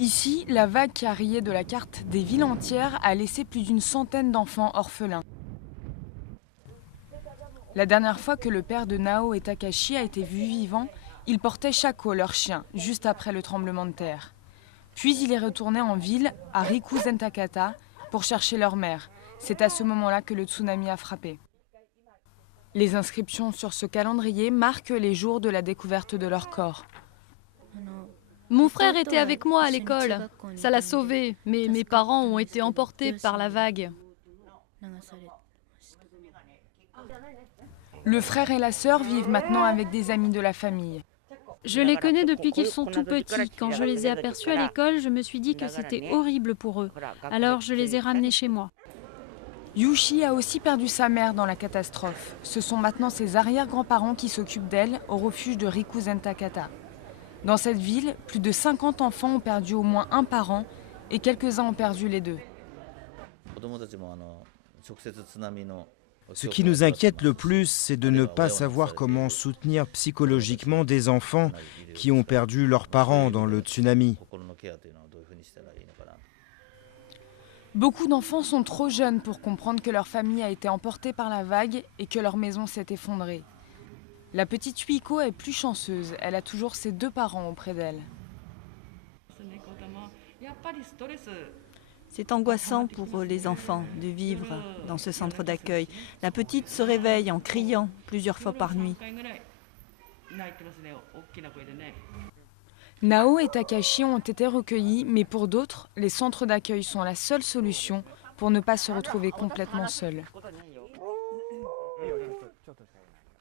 Ici, la vague qui a rayé de la carte des villes entières a laissé plus d'une centaine d'enfants orphelins. La dernière fois que le père de Nao et Takashi a été vu vivant, il portait Shako, leur chien, juste après le tremblement de terre. Puis il est retourné en ville, à Rikuzentakata, pour chercher leur mère. C'est à ce moment-là que le tsunami a frappé. Les inscriptions sur ce calendrier marquent les jours de la découverte de leur corps. Mon frère était avec moi à l'école. Ça l'a sauvé, mais mes parents ont été emportés par la vague. Le frère et la sœur vivent maintenant avec des amis de la famille. Je les connais depuis qu'ils sont tout petits. Quand je les ai aperçus à l'école, je me suis dit que c'était horrible pour eux. Alors je les ai ramenés chez moi. Yushi a aussi perdu sa mère dans la catastrophe. Ce sont maintenant ses arrière-grands-parents qui s'occupent d'elle au refuge de Rikuzentakata. Dans cette ville, plus de 50 enfants ont perdu au moins un parent et quelques-uns ont perdu les deux. Ce qui nous inquiète le plus, c'est de ne pas savoir comment soutenir psychologiquement des enfants qui ont perdu leurs parents dans le tsunami. Beaucoup d'enfants sont trop jeunes pour comprendre que leur famille a été emportée par la vague et que leur maison s'est effondrée. La petite Yuiko est plus chanceuse, elle a toujours ses deux parents auprès d'elle. C'est angoissant pour les enfants de vivre dans ce centre d'accueil. La petite se réveille en criant plusieurs fois par nuit. Nao et Takashi ont été recueillis, mais pour d'autres, les centres d'accueil sont la seule solution pour ne pas se retrouver complètement seuls.